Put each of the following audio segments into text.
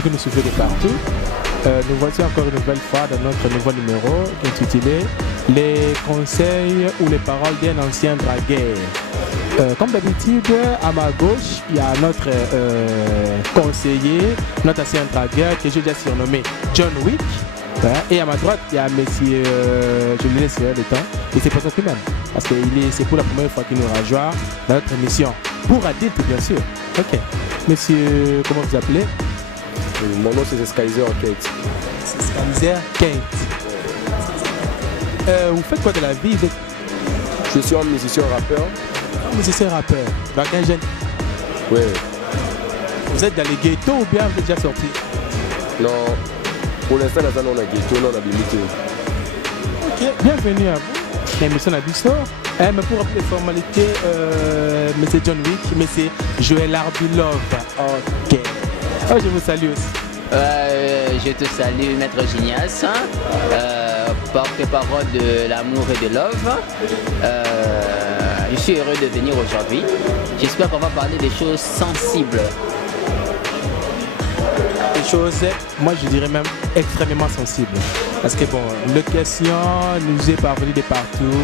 pour que nous suiviez de partout. Nous voici encore une nouvelle fois dans notre nouveau numéro intitulé Les conseils ou les paroles d'un ancien dragueur. Comme d'habitude, à ma gauche, il y a notre conseiller, notre ancien dragueur que j'ai déjà surnommé John Wick. Et à ma droite, il y a monsieur, je lui laisse le temps, et c'est pas ça lui-même, parce que c'est pour la première fois qu'il nous rejoint dans notre émission. Pour adulte, bien sûr. Ok. Monsieur, comment vous appelez? Mon nom c'est Skyzer Kate. Skyzer Kate. Vous faites quoi de la vie? Je suis un musicien rappeur. Un musicien rappeur. Dans quel jeune? Oui. Vous êtes dans les ghettos ou bien vous êtes déjà sorti? Non. Pour l'instant, on a ghetto, on a limité. Ok, bienvenue à vous. L'émission a du sort. Mais pour rappeler les formalités, monsieur John Wick, monsieur Joël Arbilov. Ok. Oh, je vous salue aussi. Je te salue, Maître Gignas, porte-parole de l'amour et de love. Je suis heureux de venir aujourd'hui. J'espère qu'on va parler des choses sensibles. Des choses, moi je dirais même extrêmement sensibles. Parce que bon, le question nous est parvenu de partout.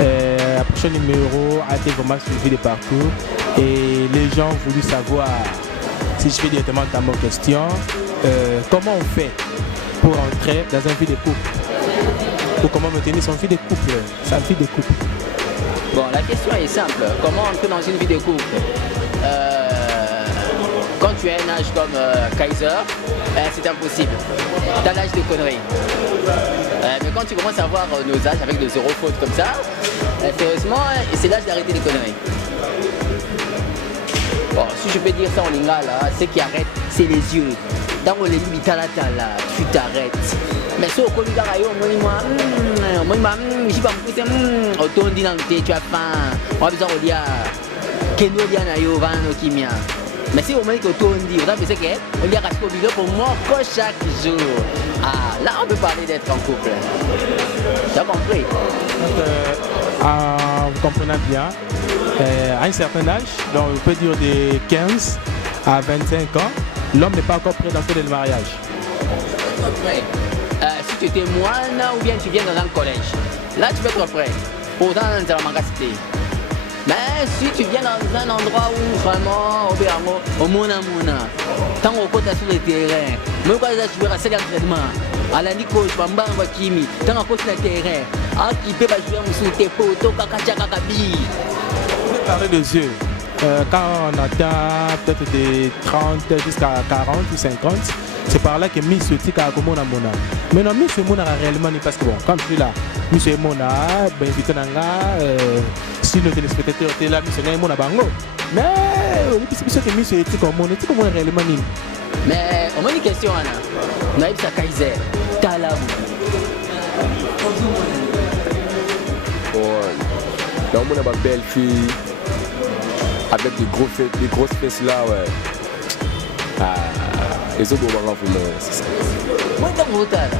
Le prochain numéro a été vraiment suivi de partout. Et les gens ont voulu savoir, si je fais directement dans mon question, comment on fait pour entrer dans un vie de couple? Ou comment maintenir son vie de couple, sa vie de couple? Bon, la question est simple. Comment entrer dans une vie de couple? Quand tu as un âge comme Kaiser, c'est impossible. Tu as l'âge de conneries. Mais quand tu commences à voir nos âges avec de zéro faute comme ça, sérieusement, c'est l'âge d'arrêter les conneries. Bon, si je peux dire ça en lingala, ce qui arrête, c'est les yeux. Dans les limites à la tala, tu t'arrêtes. Mais si au colis d'arayo, tu as faim. On a besoin de dire Kendo Dianayo, Vano Kimia. Mais si au moment que tu dis, on a besoin qu'on y a rasco vidéo pour moi chaque jour. Ah, là on peut parler d'être en couple. Tu as compris? Vous comprenez bien, à un certain âge, donc on peut dire de 15 à 25 ans, l'homme n'est pas encore prêt d'entrer dans le mariage. Si tu étais moine ou bien tu viens dans un collège, là tu peux être prêt. Pourtant, dans la magacité. Mais si tu viens dans un endroit où vraiment, au mona, tant qu'on compte sur le terrain, même quand tu veux rester l'entraînement, à la Nico, je vais me Kimi, tant qu'on compte sur le terrain, à qui peut jouer sur tes potos, kakabi. On peut parler de yeux. Quand on atteint peut-être des 30 jusqu'à 40 ou 50, c'est par là que Miss Tika a Mona. Mais non, Miss Mona réellement, parce que bon, comme je suis là, Miss Mona, ben si nos téléspectateurs étaient là, Miss Mona Bango. Mais c'est sûr que Miss Tika Mona réellement. Mais on m'a une question, Anna. Naïb Sakaiser, Talabou. Dans mon ma belle fille, avec des grosses fesses là, ouais. Les autres vont m'en faire, c'est ça. Moi, dans mon total,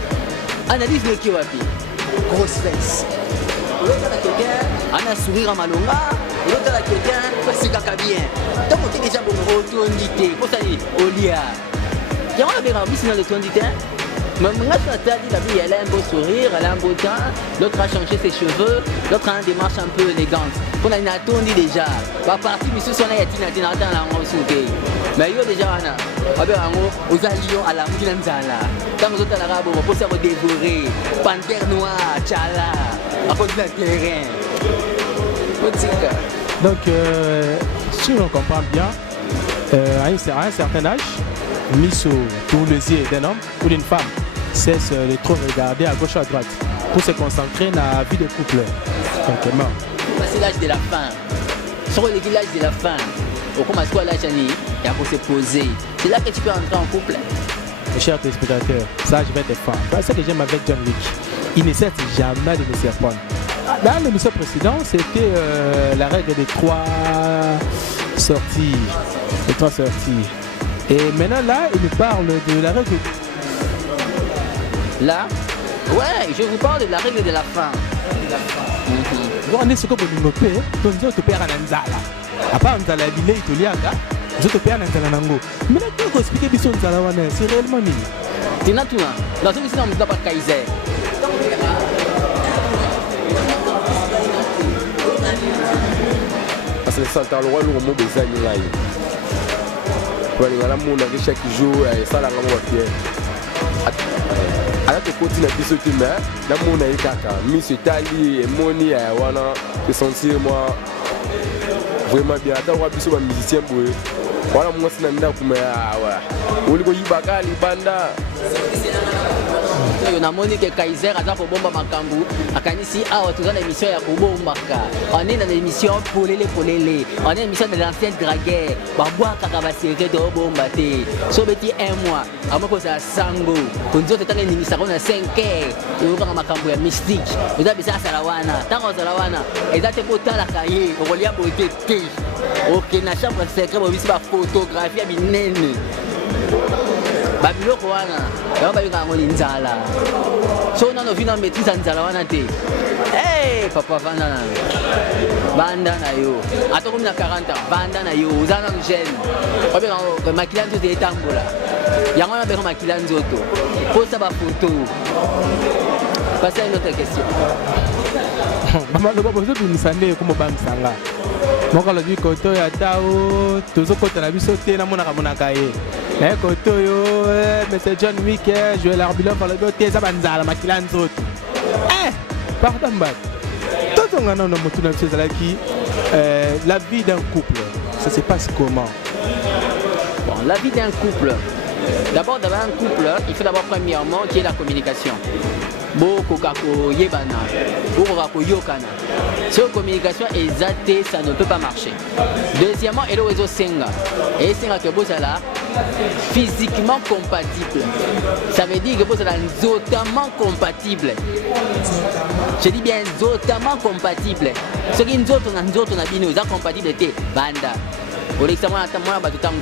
analyse le qui wapi. Grosse fesse. L'autre a quelqu'un, on a sourire à Malonga. L'autre a quelqu'un, c'est caca bien. Donc, on est déjà pour me retourner. Pour ça, Olia. Il y a un peu de dans le tour du temps. Mais moi, je suis dit, la vie, elle a un beau sourire, elle a un beau temps. L'autre a changé ses cheveux. L'autre a une démarche un peu élégante. On a une attendu déjà. À partir de ce son là, il y a une attente là, on souhaite. Mais il y a déjà un aux allions à la Moukinanzala. Quand vous êtes à l'arabe, on peut se dévorer. Panthère noire, tchala. À cause de la terrain. Donc, si on comprend bien, à un certain âge, Misso, pour le yeux d'un homme ou d'une femme, cesse de trop regarder à gauche ou à droite pour se concentrer dans la vie de couple. Simplement. C'est l'âge de la fin. Sur l'âge de la fin, au commence à l'âge il y a pour se poser. C'est là que tu peux entrer en couple. Mes chers téléspectateurs, ça je vais te faire. C'est ça que j'aime avec John Wick. Il ne cesse jamais de me surprendre. Dans l'émission précédente, c'était la règle des 3 sorties. Les 3 sorties. Et maintenant là, il nous parle de la règle. Là, ouais, je vous parle de la règle de la fin. Vous rendez ce que vous nous notez, vous dites que tu perds un anzala. À part anzala, il est italiaga. nzoto pe ana nzala nango mais na ko expliquer biso nzala wana c'est réellement nini tina tuna na soki sina mutu pa Kaiser parce que Santa le roi le mot bezani ngai pour aller la monde avec chaque jour et ça la ngamo papier ala to continue biso tima na monde ay kaka Miss Italie et Moni wana se sentir moi vraiment bien attends wa biso ba musicien boy wala moi sina nda kuma wa uliko yibaka libanda yo namoni ke Kaiser aza kobomba makambu akanisi awa toza na émission ya kobombaka on est dans l'émission polele on est émission de l'ancien dragueur babwakaka basekre to bomba te so beti un mois amoko za sango konzoto tanga nimisako na 5 heures yokanga makambu ya mystique eza bisa salawana tango salawana eza te potala kaye okolia bote te ok na chambre secret bobisi ba photographie ya binene babiloko wana yango bayokaka yango linzala so nano vina maîtrise ya nzala wana te papa vanda na banda na yo ata komi na 40 ans banda na yo oza nano jeune obeka makila nzoto etambola yango wana beka makila nzoto posa bafoto pasi à une autre question bamaloba bozobimisa nde ekoma bamisanga moko alobi koto ya tao tozokota na biso te namonaka ye naye koto oyo Mr John Wick Joël Arbilov alobi te eza banzala makila nzoto pardon bato totonga nano motu na biso ezalaki la vie d'un couple ça se passe comment? Bon, la vie d'un couple, d'abord dans un couple il faut d'abord premièrement qu'il y ait la communication. Beaucoup de yebana, beaucoup de yokana. Cette communication exacte, ça ne peut pas marcher. Deuxièmement, il y a le réseau Senga. Et Senga que vous avez physiquement compatible. Ça veut dire que vous avez totalement compatible. Je dis bien totalement compatible. Ce qui nous autres, nous avons compatibilité. Banda. Pour l'examen, on a tout le temps.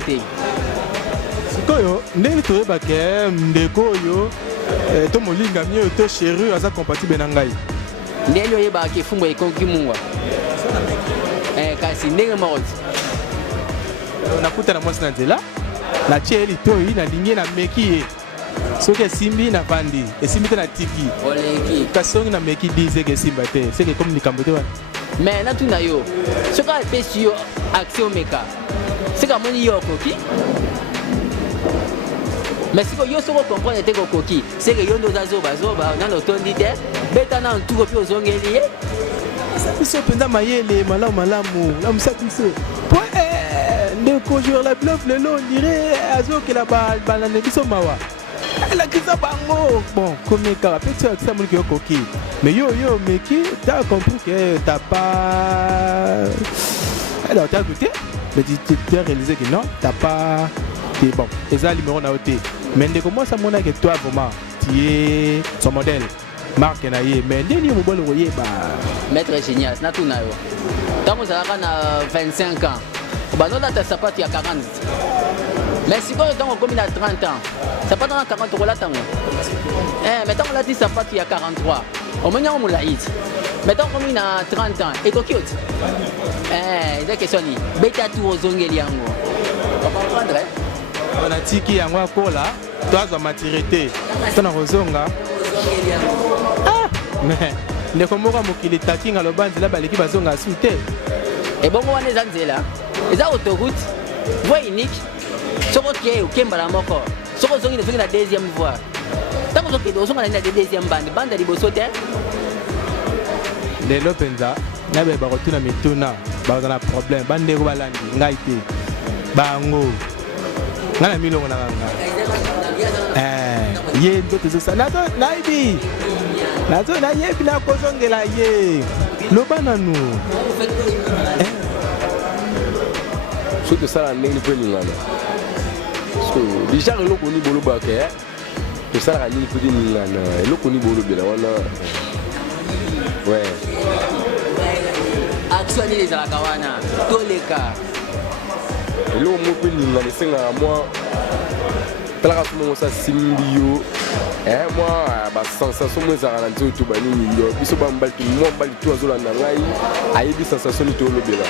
Sikoyo, ndenge toyebake ndeko oyo to molinga mie to chéri aza compatible na ngai. Ndenge oyebake fumbo ekongi mungwa. Kasi ndenge moko. Nakuta na mwasi na nzela na tie litoyi na lingi na meki ye. Soki esimbi na bandi, esimbi te na tiki. Oleki. Kasi songi na meki dize ke simba te, seke comme likambo te wana. Mais na tuna yo, soki apesi yo action meka. Seka moni yo koki. Mais si vous comprenez que vous c'est que vous avez un tondi te, beta na ntuko pe ozongeli. Biso penda mayele malamu, la musatiso. Po ndeko jour la bluff le long dirait azo que la balle na biso mawa. La kisa bango. Bon, comme ka petit ça mon ki koki. Mais yo meki, tu as compris que t'as pas alors t'as goûté, mais tu as réalisé que non, t'as pas bon, et ça numéro na oté. Mais dès que moi ça mona que toi vraiment tu es son modèle marque na yé mais ndeni mo bolo yé ba maître génial na tout na yo. Tant que ça na 25 ans. Ba non ta sapati ya 40. Mais si quand on comme il a 30 ans, ça pas dans 40 euros là tango. Mais tant on l'a dit sapati ya 43. Au moins on l'a dit. Mais tant comme il a 30 ans et cute. Il y a question ni beta tout ozongeli yango. On va comprendre. On a tiki yango akola toi za maturité tona kozonga mais ndeko moko mokili takinga lobanzi la baleki bazonga sute et bon wana eza nzela eza autoroute voie unique soko tie okemba la moko soko zongi de la deuxième voie tango zoki ozonga na deuxième bande liboso te de lopenza na be ba rotuna mituna ba na problème bande ko balandi ngai te bango ngana milongo na nganga ye ndoto zosa nazo naibi nazo na yebi na kozongela ye lobana nu surtout ça la ndenge pe lingana so déjà le koni bolo ba ke to ça la ni pe lingana le koni bolo bela wana ouais actuellement les ala kawana toleka le mo pe lingana senga moi tala ka mo sa simbio moi ba sensation mo za na nzoto ba ni yo biso ba mbali mo mbali to azola na ngai ayebi sensation to lobela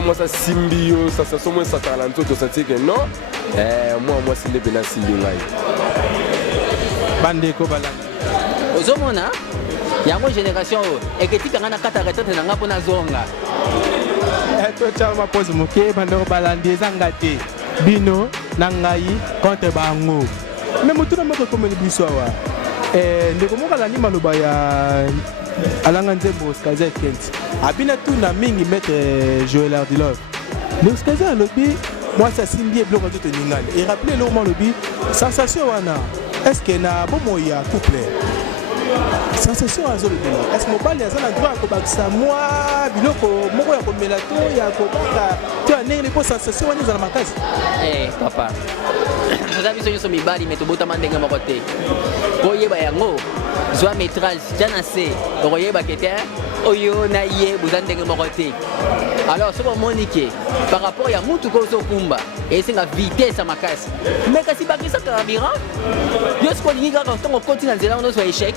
moi ça simbio ça moi ça talento to sentir que non moi c'est les bena simbi ngai bande ko balandi ozomona yango génération et que tika ngana kata retraite na ngapo na zonga to chama pose moke bande ko balandi zangate bino nangai contre bango mais mutuna moko comme le biswawa ndeko moka lani maloba ya alanga nzembo skaza kent abina tuna mingi maître Joël Ardilov donc skaza lobi moi ça simbi bloc de teningane et rappeler le moment lobi sensation wana est-ce que na bomo ya couple sensation azolo bien est-ce mobali azana droit ko bakisa moi biloko moko ya ko melato ya ko baka tu anenge ko sensation wana za makasi papa vous avez besoin de mibali mais to botama ndenge moko te koyeba yango zwa métrage jana se koyeba kete oyo na ye buzandenge moko te alors ce monique par rapport ya mutu ko so kumba et c'est la vitesse à makasi mais kasi bakisa carburant yo sko lingi ka ko koti na nzela no so échec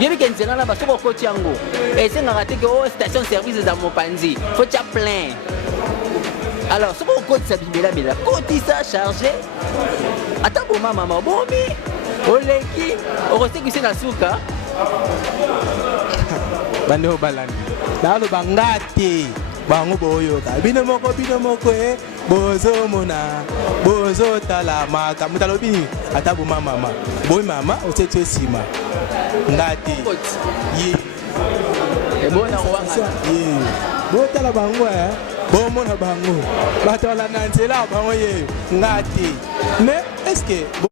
yebi ke nzela na ba so koti yango et c'est ngara te que station service za mopanzi faut cha plein alors ce qu'on code ça bibela mais la côté ça chargé attends pour maman bomi oleki orosé que c'est na suka bande balandi dalo bangati bango boyo ka bino moko bozo mona bozo tala maka mutalo bini atabu mama boy mama otete sima ngati yi e bona wanga yi botala bango bomona bango batola nanzela bango ye ngati mais est-ce que